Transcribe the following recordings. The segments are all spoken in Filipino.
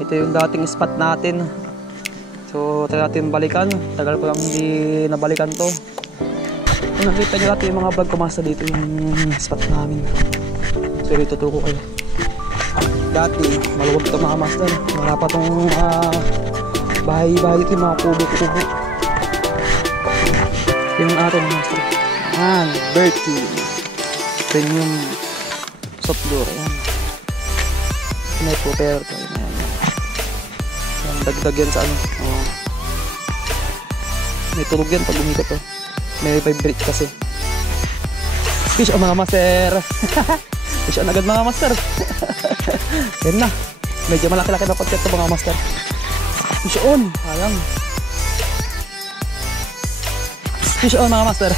Ito yung dating spot natin. So try natin balikan. Tagal ko lang hindi nabalikan to. Kung nakita nyo natin yung mga vlog ko, master, dito yung spot namin. So dito ko kayo. Dati maluwag ito mga master. Wala pa itong bahay-bahay dito, yung mga kubo-kubo. Yung atin master. Ayan, Berkey Premium soft door. Ayan. May propeller to. Ayan. Ayan, dagdag yan sa ano. Oh. May tulog yan pag umikot to. May vibrate kasi. Fish on mga master. Fish on agad mga master. Yan na. Medyo malaki-laki na podcast to mga master. Fish on. Ayan. Fish on mga master.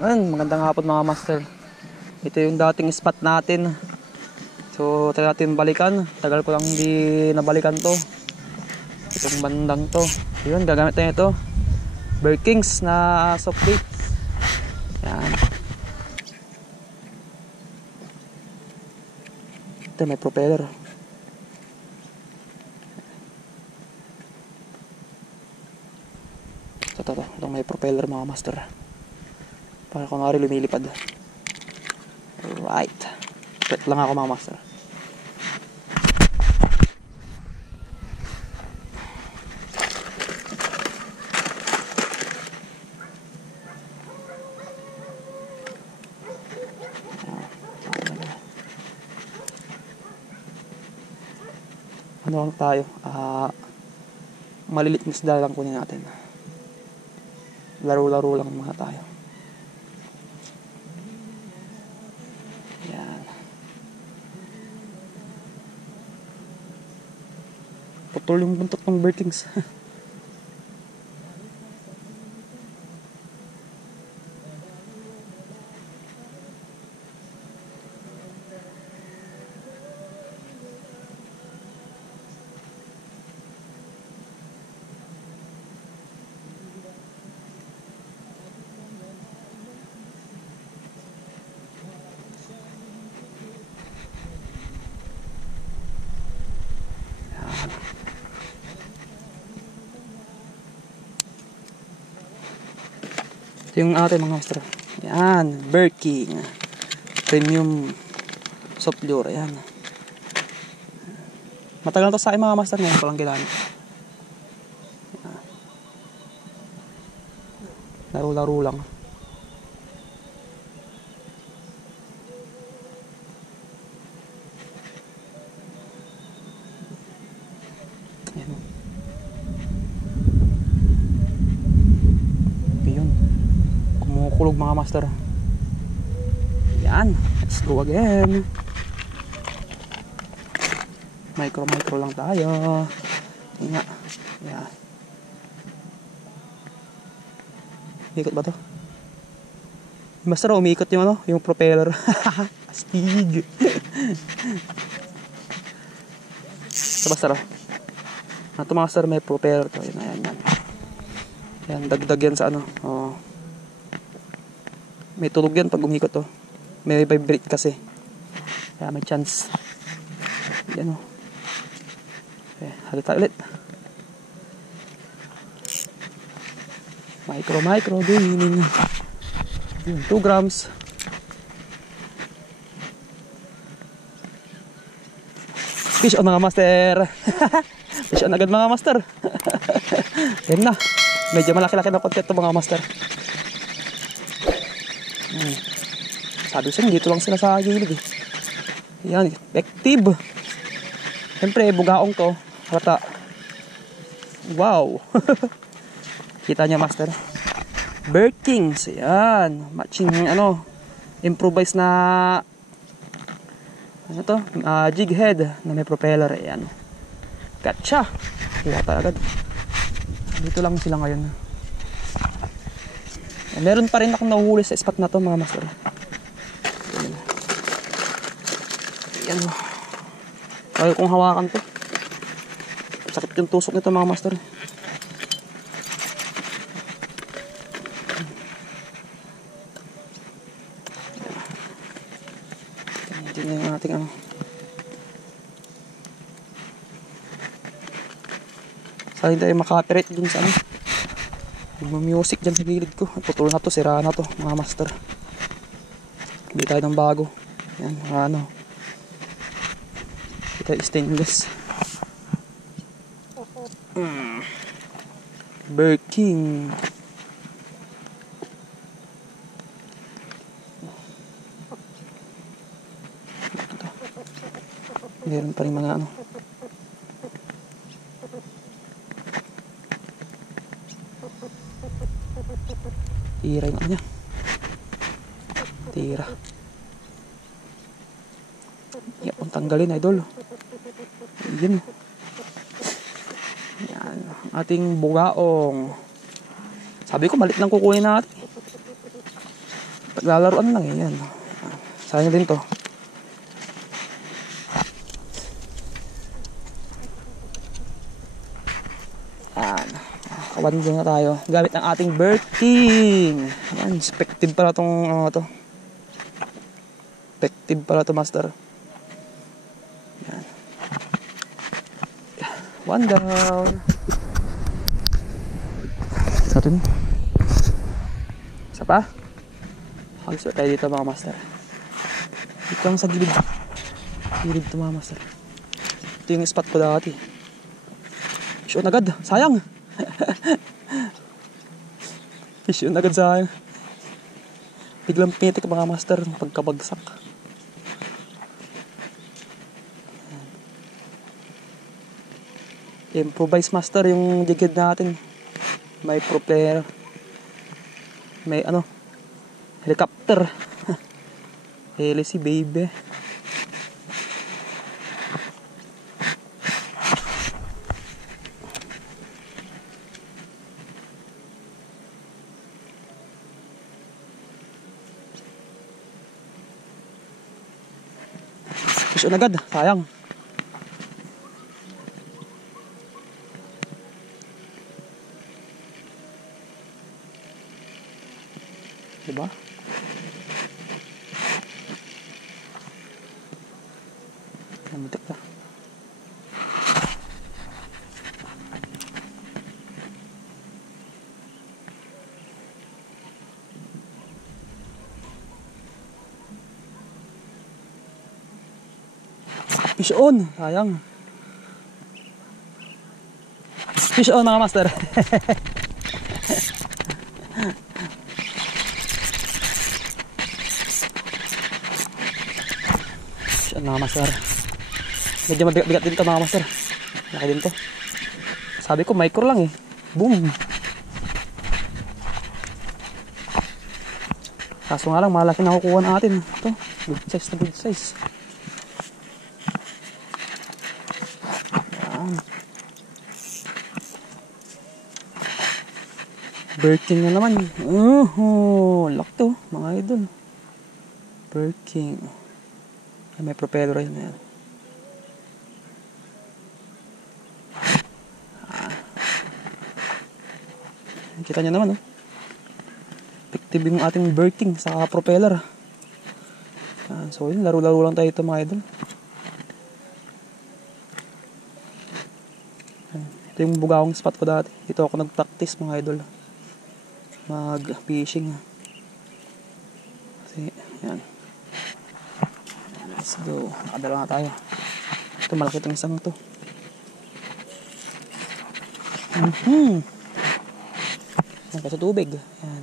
Ayan, magandang hapon mga master. Ito yung dating spot natin. So try natin balikan. Tagal ko lang hindi nabalikan to. Itong bandang to. Yun, gagamit na ito. Berkings na soft bait. Yan. Ito may propeller. Itong may propeller mga master. Para kunwari lumilipad. Alright. Wait lang ako mga master. Ano lang tayo? Malilit na isda lang kunin natin. Laro-laro lang mga tayo. Yan. Putol yung buntot ng Berkings. Ito yung ating mga master. Yan, Berkey Premium soft lure. Ayan. Matagal na to sa akin mga master, ngayon ko lang kailangan. Laro-laro lang. Ayan. Kumukulog mga master. Yan, let's go again. Micro lang tayo. Tingnan. Yan. Ikot ba to? Master, umiikot yung ano, yung propeller. Astig. Ito master. Ito master, may propeller to. Yan. Yan, dagdag yan sa ano. Oh. May tulog yan pag umikot to. May vibrate kasi. Kaya may chance. Yan o. Okay, halita ulit. Micro gaining. 2 grams. Fish on mga master. Fish on agad mga master. Yan na. Medyo malaki-laki na content to mga master. Sabi siya, dito lang sila sa gilid eh. Yan, effective. Siyempre, bugaong to. Halata. Wow. Kita niya master. Berkings. Yan. Matching ano. Improvise na ano to? Jig head na may propeller. Yan. Gotcha. Kita agad. Dito lang sila ngayon. Meron pa rin akong nahuhuli sa spot na to mga master. Yan. Kaya kong hawakan to. Sakit yung tusok nito mga master. Hindi na yung ating ano. Sana hindi tayo maka-copyright dun sa ano. Music dyan sa gilid ko. Putol na to, sira na to mga master. Hindi tayo ng bago. Yan, mga ano. Hindi tayo stainless. Birking. Meron pa rin mga ano. Tira yung ano niya. Tira. Yan, kung tanggalin idol. Yan. Yan. Ating bugaong. Sabi ko malit lang kukunin natin. Paglalaroan lang yan. Sayang din to. Kawan na tayo gamit ang ating Birking. Yan, effective pala tong to. Effective pala to master. Yan. One down. Sa atin. Isa pa. Halos tayo dito mga master. Dito lang sa gilid. Gilid to mga master. Ito yung spot ko dati. Shoot agad. Sayang. Fish yun agad sa akin. Biglang pitik mga master pagkabagsak. Improvise master yung jigid natin. May propeller. May ano, helicopter. Helici baby. Fish on agad, sayang. Diba? Namutik na. Fish on, sayang. Fish on mga master. Fish on mga master. Medyo mabigat din to mga master. Laki din to. Sabi ko micro lang eh. Boom. Kaso nga lang malaki na kukuha natin. Ito, good size na good size. Birking na naman. Laki to mga idol. Birking. Ay, may propeller rin na yan. Kita nyo naman effective yung ating Birking sa propeller. So yun, laro-laro lang tayo ito mga idol. Ito yung bugawang spot ko dati. Dito ako nag-practice mga idol. Mag-fishing. Kasi, yan. Let's go. Nakadala na tayo. Ito, malaki itong isang ito. Yan pa sa tubig. Yan.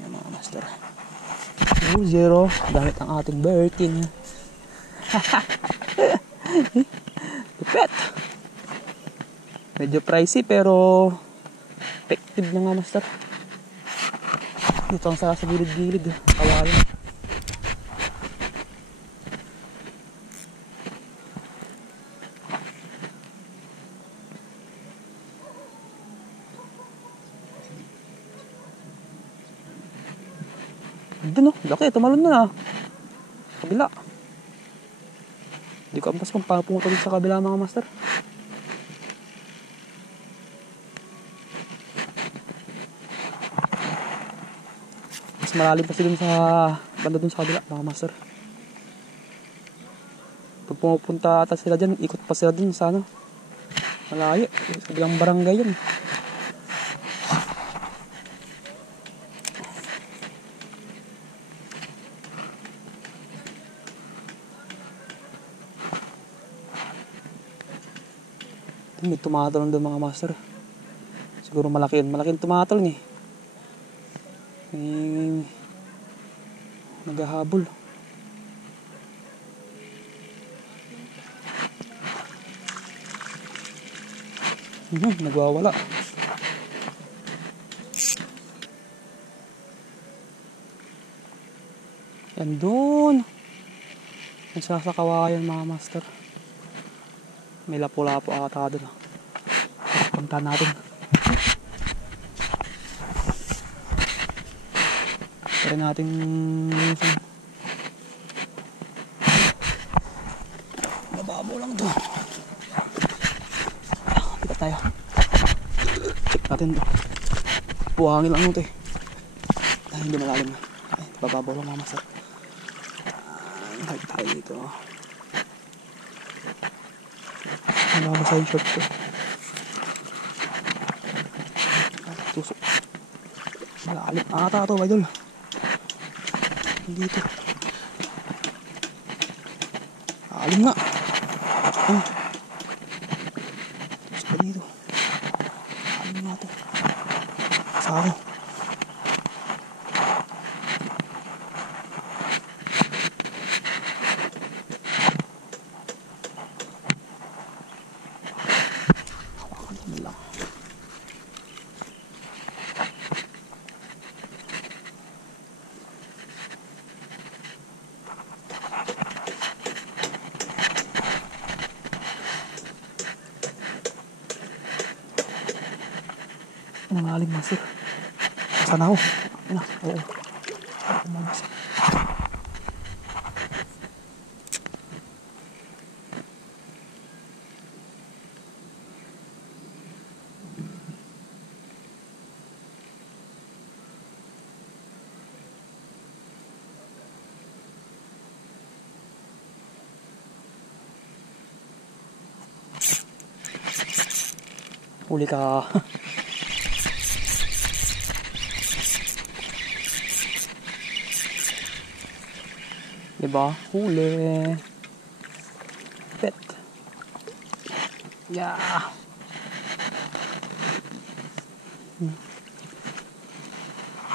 Yan mga master. 2-0. Gamit ang ating Birking. Lupet. Medyo pricey pero effective na nga master. Dito ang sa gilid-gilid. Kawalan. Doon laki. Tumalon na. Kabila. Hindi ko ampas kung paano pumunta dito sa kabila mga master. Mas malalim kasi dun sa banda dun sa kabila mga master. Pag pumupunta ata sila dyan, ikot pa sila dun sa ano, malayo, sa bilang barangay yun. May tumatalon doon mga master. Siguro malaki yun. Malaki yung tumatalon eh. May naghahabol. Nagwawala. Yan doon. Nagsasakawayan mga master. May lapo-lapo ata doon. Punta natin. Try natin mababaw lang to. Dito tayo. Check natin to. Buhangin lang ito eh. Hindi malalim na. Bababaw lang mga master. Hag tayo dito. Nababasa yung short ko. Tusok. Malalim ata ito, idol. Dito. Alim nga. Gusto dito. Alim nga ito. Sa ako. Nangaling master. Sana ako. Oo. Umagas. Huli ka. Diba? Huli. Pet. Yeah.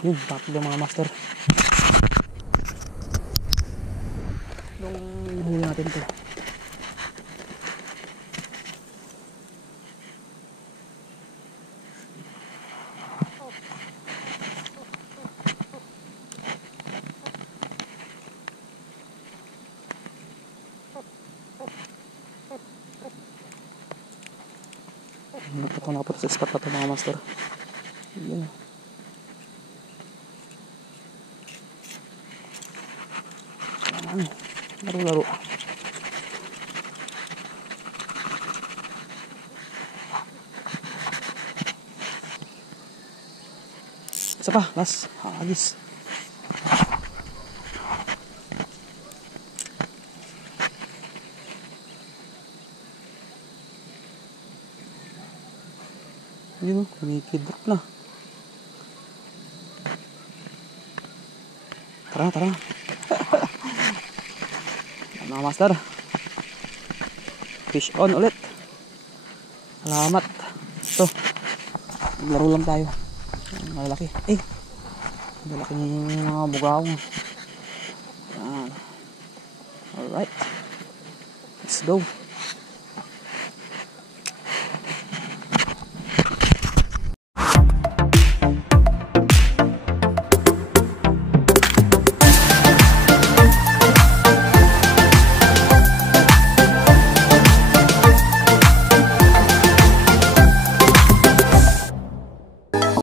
Yun, tatlo mga master. Nung huli natin to. Nakapunta sa spot na ito mga master. Yan. Laro-laro. Isa pa, last. Hagis. Yun, kumikidrop na. Tara, tara. Mga master. Fish on ulit. Salamat. Ito. Laro lang tayo. Malaki. Malaking mga bugawang. Alright. Let's go.